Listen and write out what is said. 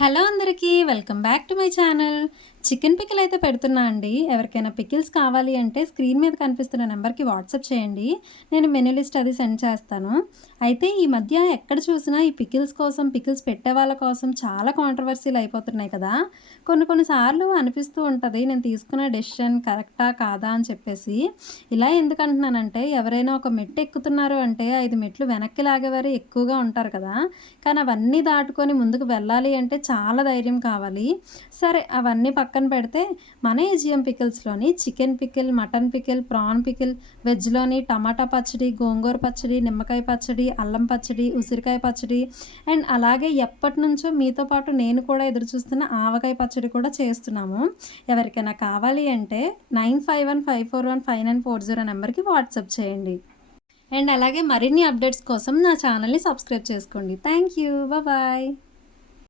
Hello అందరికీ welcome back to my channel. Chicken pickle అయితే పెడుతున్నా అండి. ఎవరికైనా పికిల్స్ కావాలి అంటే స్క్రీన్ మీద కనిపిస్తున్న నెంబర్కి వాట్సాప్ చేయండి. నేను మెనూ లిస్ట్ అది సెండ్ చేస్తాను. అయితే ఈ మధ్య ఎక్కడ చూసినా ఈ పికిల్స్ కోసం, పికిల్స్ పెట్టే వాళ్ళ కోసం చాలా కాంట్రవర్సీలు అయిపోతున్నాయి కదా. కొన్ని సార్లు అనిపిస్తూ ఉంటుంది నేను తీసుకున్న డెసిషన్ కరెక్టా కాదా అని చెప్పేసి. ఇలా ఎందుకు అంటున్నానంటే, ఎవరైనా ఒక మెట్టు ఎక్కుతున్నారు అంటే 5 మెట్లు వెనక్కి లాగేవారు ఎక్కువగా ఉంటారు కదా. కానీ అవన్నీ దాటుకొని ముందుకు వెళ్ళాలి అంటే చాలా ధైర్యం కావాలి. సరే అవన్నీ పక్కన పెడితే, మన ఏజిఎం పికిల్స్‌లోని chicken pickle, mutton pickle, prawn pickle, వెజ్‌లోని టమాటా పచ్చడి, గోంగూర పచ్చడి, నిమ్మకాయ పచ్చడి, అల్లం పచ్చడి, ఉసిరికాయ పచ్చడి అండ్ అలాగే ఎప్పటినుంచో మీతో పాటు నేను కూడా ఎదురు చూస్తున్న ఆవకాయ పచ్చడి కూడా చేస్తున్నాము. ఎవరికైనా కావాలి అంటే 9515415940 నెంబర్‌కి వాట్సాప్ చేయండి. అండ్ అలాగే మరిన్ని అప్డేట్స్ కోసం నా ఛానల్‌ని సబ్స్క్రైబ్ చేసుకోండి. Thank you. బాయ్.